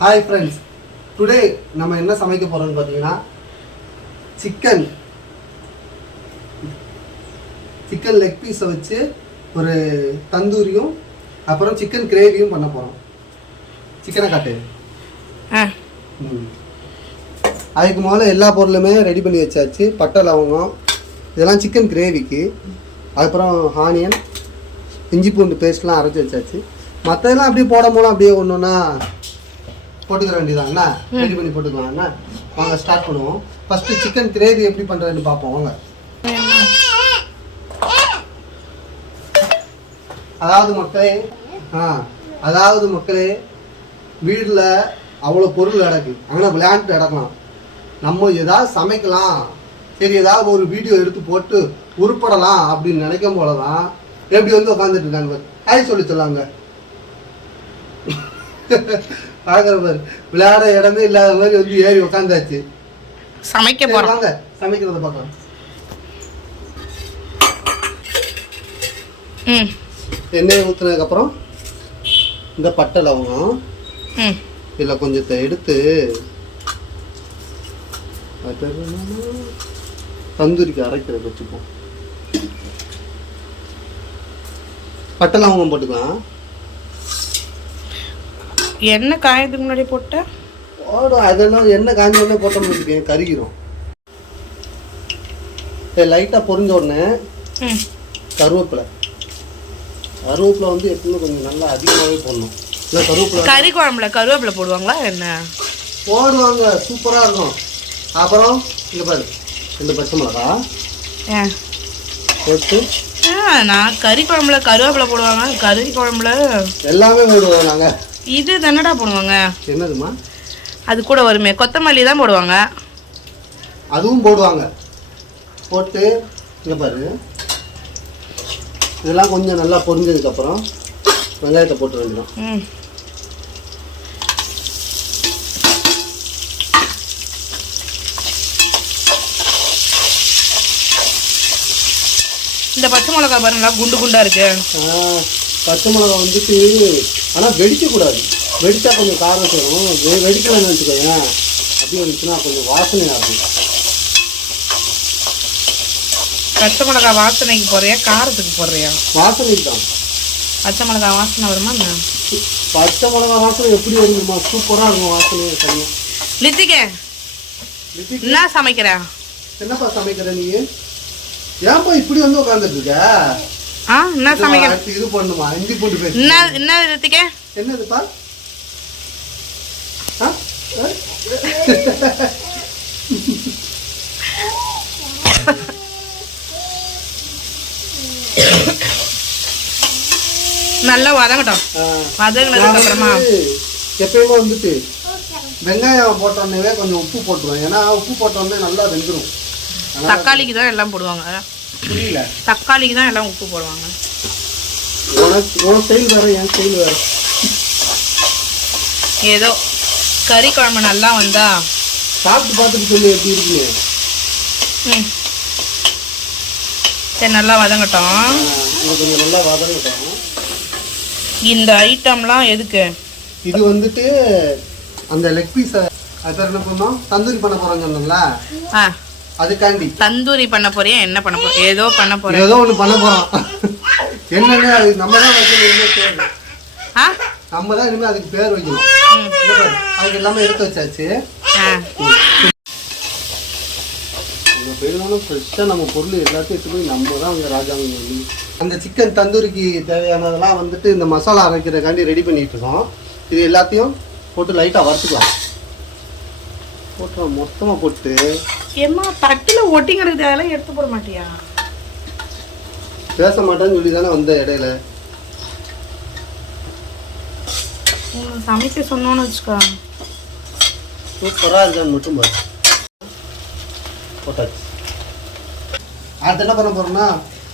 Hi friends today நம்ம என்ன சமைக்க போறோம்னு பார்த்தீங்கன்னா சிக்கன் சிக்கன் லெக் பீஸை வச்சு ஒரு தந்தூரியும் அப்புறம் சிக்கன் கிரேவியும் பண்ண போகிறோம் சிக்கனை காட்டு. அதுக்கு முதல்ல எல்லா பொருளுமே ரெடி பண்ணி வச்சாச்சு. பட்டை லவங்கம். இதெல்லாம் சிக்கன் கிரேவிக்கு அதுக்கப்புறம் ஆனியன் இஞ்சி பூண்டு பேஸ்ட்லாம் அரைச்சி வச்சாச்சு. மற்றதெல்லாம் அப்படியே போட மூலம் அப்படியே ஒன்று ஒன்றா போட்டுக்கிற வேண்டியதான்? என்ன ரெடி பண்ணி போட்டுக்கலாம் என்ன வாங்க ஸ்டார்ட் பண்ணுவோம். ஃபஸ்ட்டு சிக்கன் கிரேவி எப்படி பண்ணுறதுன்னு பார்ப்போம். வாங்க. அதாவது மக்களே ஆ அதாவது மக்களே வீட்டில் அவ்வளோ பொருள் கிடக்கு. அங்கே விளையாண்டு கிடக்கலாம். நம்ம ஏதாவது சமைக்கலாம். சரி ஏதாவது ஒரு வீடியோ எடுத்து போட்டு உருப்படலாம் அப்படின்னு நினைக்கும் போல தான் எப்படி வந்து உட்காந்துட்டு இருக்காங்க ஹாய் சொல்லி சொல்லாங்க. பார்க்குற பாரு விளையாட இடமே இல்லாத மாதிரி வந்து ஏறி உட்காந்தாச்சு சமைக்க போறோம். வாங்க. சமைக்கிறத பார்க்கலாம். எண்ணெய் ஊற்றுனதுக்கப்புறம் இந்த பட்டை லவங்கம் இதில் கொஞ்சத்தை எடுத்து தந்தூரிக்கு அரைக்கிறது வச்சுப்போம். பட்டை லவங்கம் போட்டுக்கலாம். எண்ணெய் காயத்துக்கு முன்னாடி போட்ட? ஓடும் அதெல்லாம் எண்ணெய் காஞ்சி உடனே போட்டோம்னு வச்சுக்கேன் கருகிரும். லைட்டாக பொரிஞ்ச உடனே ம். கருவேப்பிலை. கருவேப்பிலை வந்து எப்பவுமே கொஞ்சம் நல்லா அதிகமாகவே போடணும். இல்லை கருவேப்பிலை கறி குழம்புல கருவேப்பிலை போடுவாங்களா என்ன? போடுவாங்க. சூப்பராக இருக்கும். அப்புறம் இங்கே பாரு. ரெண்டு பச்சை மிளகா. போட்டு. நான் கறி குழம்புல கருவேப்பிலை போடுவாங்க. கறி குழம்புல எல்லாமே போடுவோம் நாங்கள் இது தானடா போடுவாங்க. என்னதுமா அது கூட வருமே. கொத்தமல்லி தான் போடுவாங்க. அதுவும் போடுவாங்க. போட்டு இங்கே பாரு. இதெல்லாம் கொஞ்சம் நல்லா பொரிஞ்சதுக்கப்புறம் வெங்காயத்தை போட்டு வேண்டிடும் ம். இந்த பச்சை மிளகா பாருங்களா குண்டு குண்டா இருக்கு. பச்சை மிளகா வந்துட்டு ஆனால் வெடிக்கக்கூடாது. வெடித்தா கொஞ்சம் காரம் தரும் வெ வெடிக்கலன்னு வச்சுக்கோங்க அப்படி வந்துச்சுன்னா கொஞ்சம் வாசனையாக இருக்கும் பச்சை மிளகா வாசனைக்கு போறியா காரத்துக்கு போடுறியா? வாசனைக்கு தான். பச்சை மிளகா வாசனை வருமா பச்சை மிளகா வாசனை எப்படி வருமா சூப்பராக இருக்கும் வாசனை தனியாக லித்திகே என்ன சமைக்கிற? என்னப்பா சமைக்கிற நீ? ஏன்பா இப்படி வந்து உட்காந்துட்டு இருக்க? ஆ என்ன அடுத்து இது பண்ணுமா? இந்தி பூண்டு பேசு. என்ன என்ன லித்திகே என்னதுப்பா? நல்லா வதங்கட்டும். வதங்கினதுக்கு அப்புறமா எப்பயுமே வந்துட்டு வெங்காயம் போட்டோன்னே கொஞ்சம் உப்பு போட்டுருவேன். ஏன்னா உப்பு போட்டோன்னே நல்லா வெந்துடும் தக்காளிக்கு தான் எல்லாம் போடுவாங்க. புரியல. தக்காளிக்கு தான் எல்லாம் உப்பு போடுவாங்க. உனக்கு உன் ஸ்டைல் வேற என் ஸ்டைல் வேற. ஏதோ கறி குழம்பு நல்லா வந்தா. சாப்பிட்டு பார்த்துட்டு சொல்லி எப்படி இருக்குங்க ம். சரி நல்லா வதங்கட்டும். கொஞ்சம் நல்லா வதங்கட்டும். இந்த ஐட்டம்லாம் எதுக்கு? இது வந்துட்டு அந்த லெக் பீஸை அது என்ன பண்ணோம்? தந்தூரி பண்ண போறோம்னு சொன்னோம்ல ஆ. அதுக்காண்டி. தந்தூரி பண்ண போறியா என்ன பண்ண போற? ஏதோ பண்ண போறேன் ஏதோ ஒன்று பண்ண போறோம் என்னன்னு அது? நம்ம தான் வைக்கணும் இனிமே பேர். ஆ? நம்ம தான் இனிமேல் அதுக்கு பேர் வைக்கணும். அதுக்கு எல்லாமே எடுத்து வச்சாச்சு. போயிருந்தாலும் ஃப்ரெஷ்ஷாக நம்ம பொருள் எல்லாத்தையும் எடுத்து போய் நம்ம தான் அங்கே ராஜாங்க அந்த சிக்கன் தந்தூரிக்கு தேவையானதெல்லாம் வந்துட்டு இந்த மசாலா அரைக்கிறதுக்காண்டி ரெடி பண்ணிட்டு இருக்கோம் இது எல்லாத்தையும் போட்டு லைட்டாக வறுத்துக்கலாம். போட்டு மொத்தமாக போட்டு ஏம்மா தட்டுல ஒட்டி கிடக்குது அதெல்லாம் எடுத்து போட மாட்டியா? பேச மாட்டேன்னு சொல்லி தானே வந்த இடையில. சமைக்க சொன்னோன்னு வச்சுக்கோ. சூப்பராக இருக்கான்னு மட்டும் பாரு. போட்டாச்சு. அடுத்து என்ன பண்ண போறோம்னா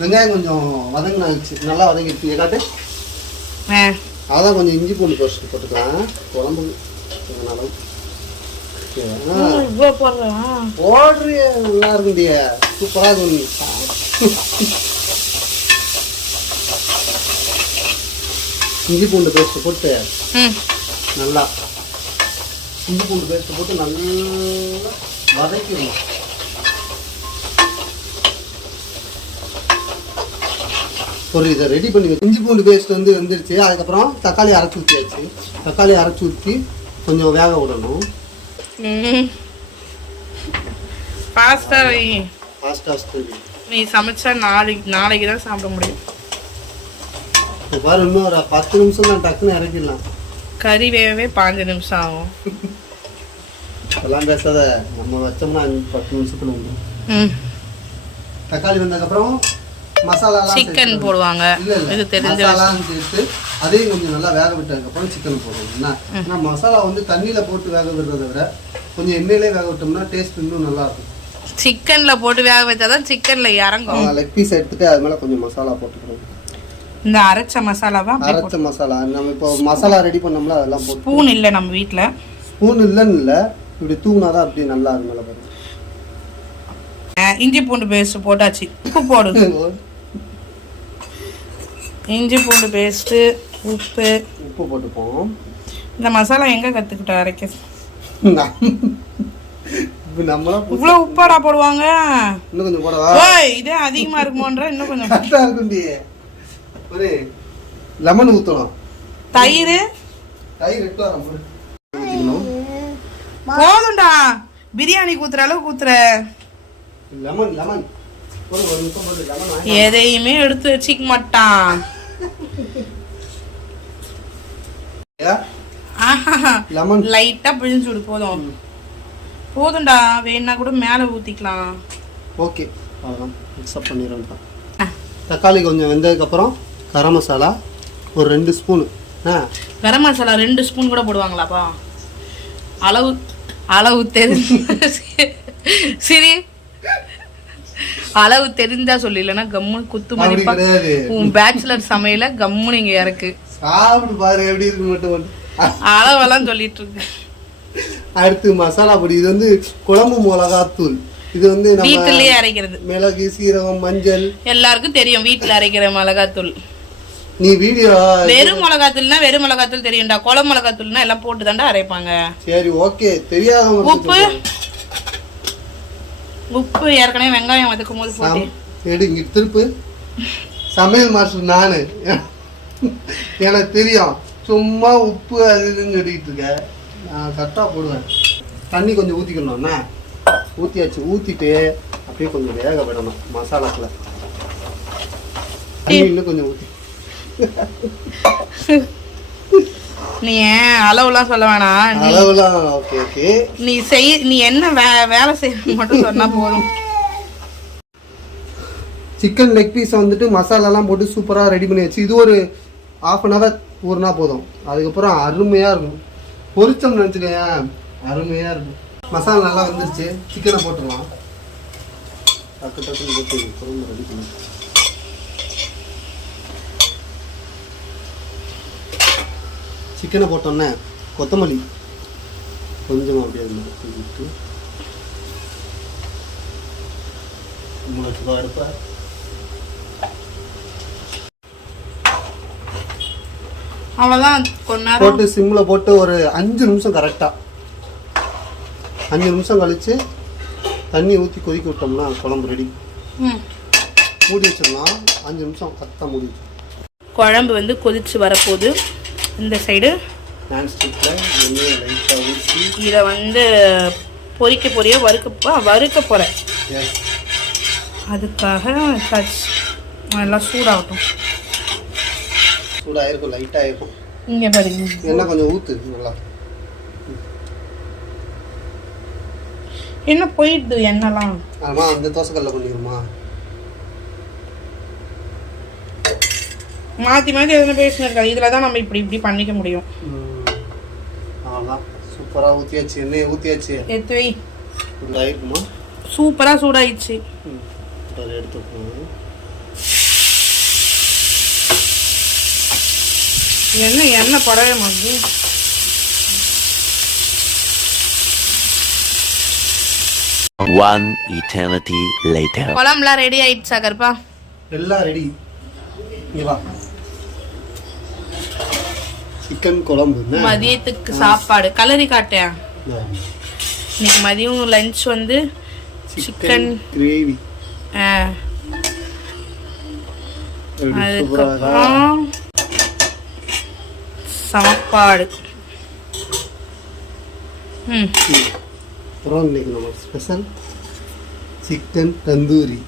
வெங்காயம் கொஞ்சம் வதங்கினாச்சு நல்லா வதங்கிடுச்சு. காட்டு ஆ. அதான் கொஞ்சம் இஞ்சி பூண்டு பேஸ்ட் போட்டுக்கலாம். குழம்பு அளவுக்கு? இவ்வளோ போடுறேன் போடுறீ நல்லா இருக்குண்டிய சூப்பராக இஞ்சி பூண்டு பேஸ்ட் போட்டு நல்லா இஞ்சி பூண்டு பேஸ்ட்டை போட்டு நல்லா வதக்கிடணும். ஒரு இதை ரெடி பண்ணி இஞ்சி பூண்டு பேஸ்ட் வந்து வெந்துருச்சு. அதுக்கப்புறம் தக்காளி அரைச்சி ஊற்றியாச்சு தக்காளி அரைச்சி ஊற்றி கொஞ்சம் வேக விடணும். பாஸ்தா ஃபாஸ்ட் ஃபாஸ்ட் நீ சமைச்சா நாளைக்கு நாளைக்கு தான் சாப்பிட முடியும். இப்போ பாரு இன்னும் ஒரு பத்து நிமிஷம் தான் டக்குன்னு இறக்கிடலாம் கறி வேகவே பாஞ்சு நிமிஷம் ஆகும். அதெல்லாம் பேசாத. நம்ம வச்சோம்னா பத்து நிமிஷத்துல வந்துடும் தக்காளி வந்ததுக்கப்புறம் மசாலா சிக்கன் போடுவாங்க. இது தெரிஞ்ச மசாலான்னு சேர்த்து அதையும் கொஞ்சம் நல்லா வேக விட்டதுக்கப்புறம் சிக்கன் போடணும் என்ன? ஏன்னா மசாலா வந்து தண்ணியில போட்டு வேக விடுறதை விட கொஞ்சம் எண்ணெயிலே வேக விட்டோம்னா டேஸ்ட் இன்னும் நல்லா இருக்கும் சிக்கன்ல போட்டு வேக வச்சாதான் சிக்கன்ல இறங்கும். லெக் பீஸ் எடுத்துட்டு அது மேல கொஞ்சம் மசாலா போட்டுக்கணும். இந்த அரைச்ச மசாலாவா அரைச்ச மசாலா. நம்ம இப்போ மசாலா ரெடி பண்ணோம்ல அதெல்லாம் போட்டு ஸ்பூன் இல்லை நம்ம வீட்டில் ஸ்பூன் இல்லைன்னு இல்லை இப்படி தூங்கினாதான் அப்படி நல்லா அது மேலே இஞ்சி பூண்டு பேஸ்ட் போட்டாச்சு. உப்பு போடு. இஞ்சி பூண்டு பேஸ்ட்டு உப்பு. உப்பு போட்டுப்போம் இந்த மசாலா எங்க கத்துக்கிட்ட அரைக்க? இவ்வளவு உப்பாடா போடுவாங்க. இன்னும் கொஞ்சம் போடவா? ஓய் இதே அதிகமா இருக்குமோன்ற இன்னும் கொஞ்சம். கரெக்டாக இருக்குண்டி ஒரு லெமன் ஊற்றணும் தயிர். தயிர் போதும்டா. பிரியாணி ஊத்துற அளவுக்கு ஊத்துற. Lemon lemon. எதையுமே எடுத்து வச்சுக்க மாட்டான். லைட்டா பிழிஞ்சு விடு போதும். போதும்டா வேணா கூட மேல ஊத்திக்கலாம். ஓகே அவ்வளோதான் மிக்ஸ்அப் பண்ணிடுறோம் தக்காளி கொஞ்சம் வெந்ததுக்கப்புறம் கரம் மசாலா ஒரு ரெண்டு ஸ்பூனு. ஆ. கரம் மசாலா ரெண்டு ஸ்பூன் கூட போடுவாங்களாப்பா? அளவு அளவு தெரிஞ்சு சரி. அளவு தெரிஞ்சா சொல்லி இல்லைன்னா கம்முன்னு குத்து மதிப்பா உன் பேச்சுலர் சமையல கம்முன்னு இங்க இறக்கு. சாப்பிட்டு பாரு எப்படி இருக்கு மட்டும் அளவெல்லாம் சொல்லிட்டு இருக்கு. அடுத்து மசாலா பொடி இது வந்து குழம்பு மிளகாத்தூள். இது வந்து வீட்டிலேயே அரைக்கிறது. மிளகு சீரகம் மஞ்சள். எல்லாருக்கும் தெரியும் வீட்டுல அரைக்கிற மிளகாத்தூள். நீ வீடியோ வெறும் மிளகாத்தூள்னா வெறும் மிளகாத்தூள் தெரியும்டா. குளம் மிளகாத்தூள்னா எல்லாம் போட்டு தாண்டா அரைப்பாங்க. சரி ஓகே தெரியாதவங்க உப்பு உப்பு ஏற்கனவே வெங்காயம் வதக்கும் போது போட்டு எடு இங்க திருப்பு. சமையல் மாஸ்டர் நானு. எனக்கு தெரியும். சும்மா உப்பு அது இதுன்னு சொல்லிட்டு இருக்க. நான் கரெக்டாக போடுவேன். தண்ணி கொஞ்சம் ஊற்றிக்கணும்ண்ணா ஊற்றியாச்சு ஊற்றிட்டு அப்படியே கொஞ்சம் வேக விடணும் மசாலாக்குள்ள தண்ணி இன்னும் கொஞ்சம் ஊற்றி நீ ஏன் அளவுலாம் சொல்ல வேணாம். நீ- அளவுலாம் ஓகே ஓகே நீ செய் நீ என்ன வே- வேலை செய்யணும் மட்டும் சொன்னா போதும். சிக்கன் லெக் பீஸ் வந்துட்டு மசாலாலாம் போட்டு சூப்பராக ரெடி பண்ணி வச்சு இது ஒரு ஆஃப் அன் ஹவர் ஊறினா போதும். அதுக்கப்புறம் அருமையாக இருக்கும். பொரிச்சோம்னு நினச்சிக்கேன் அருமையாக இருக்கும். மசாலா நல்லா வந்துருச்சு. சிக்கனை போட்டுடலாம். டக்கு டக்குன்னு போட்டு ரெடி பண்ணி. சிக்கனை போட்டோன்னே கொத்தமல்லி. கொஞ்சம் அப்படியே தூவிட்டு. உங்களுக்கு இருப்பேன் அவ்வளவுதான் கொஞ்ச நேரம். போட்டு சிம்மில் போட்டு ஒரு அஞ்சு நிமிஷம் கரெக்டாக அஞ்சு நிமிஷம் கழிச்சு தண்ணி ஊற்றி கொதிக்க விட்டோம்னா குழம்பு ரெடி ம். மூடி வச்சிடலாம். அஞ்சு நிமிஷம் கரெக்டாக மூடி குழம்பு வந்து கொதிச்சு வரப்போகுது. இந்த சைடு இதை வந்து பொரிக்க பொரிய வறுக்க வறுக்க போகிறேன் அதுக்காக டச் நல்லா சூடாகட்டும். சூடாக இருக்கும் லைட்டாக இருக்கும் இங்கே. பாருங்க எண்ணெய் கொஞ்சம் ஊற்று நல்லா. என்ன போயிடுது எண்ணெய்லாம்? ஆமாம் அந்த தோசைக்கல்ல பண்ணிடுமா? மாற்றி மாற்றி எதுனா பேசினு இருக்காது இதில் தான் நம்ம இப்படி இப்படி பண்ணிக்க முடியும். சூப்பராக ஊற்றியாச்சு எண்ணெயை ஊற்றியாச்சு எடுத்து வை. சூப்பராக சூடாயிடுச்சு. வைக்கணும். எண்ணெய் படவே மாட்டேங்குது. One eternity later. குழம்புலாம் ரெடி ஆயிடுச்சா கருப்பா? எல்லாம் ரெடி இங்கே வா. சிக்கன் குழம்பு? மதியத்துக்கு சாப்பாடு. கலரி காட்டேன். இன்னைக்கு மதியம் லஞ்ச் வந்து சிக்கன் கிரேவி அதுக்கப்புறம் சாப்பாடு. அப்புறம் இன்னைக்கு நம்ம ஸ்பெஷல் சிக்கன் தந்தூரி.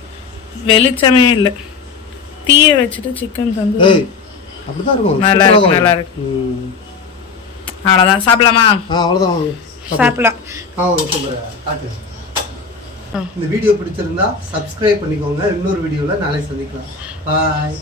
வெளிச்சமே இல்லை. தீய வச்சுட்டு சிக்கன் தந்து ஏய் அப்படிதான் இருக்கும். நல்லா இருக்கும். அவ்வளோதான் சாப்பிடலாமா? ஆ அவ்வளோதான். சாப்பிடலாம். ஆ. இந்த வீடியோ பிடிச்சிருந்தா சப்ஸ்கிரைப் பண்ணிக்கோங்க. இன்னொரு வீடியோவில் நாளை சந்திக்கலாம். பாய்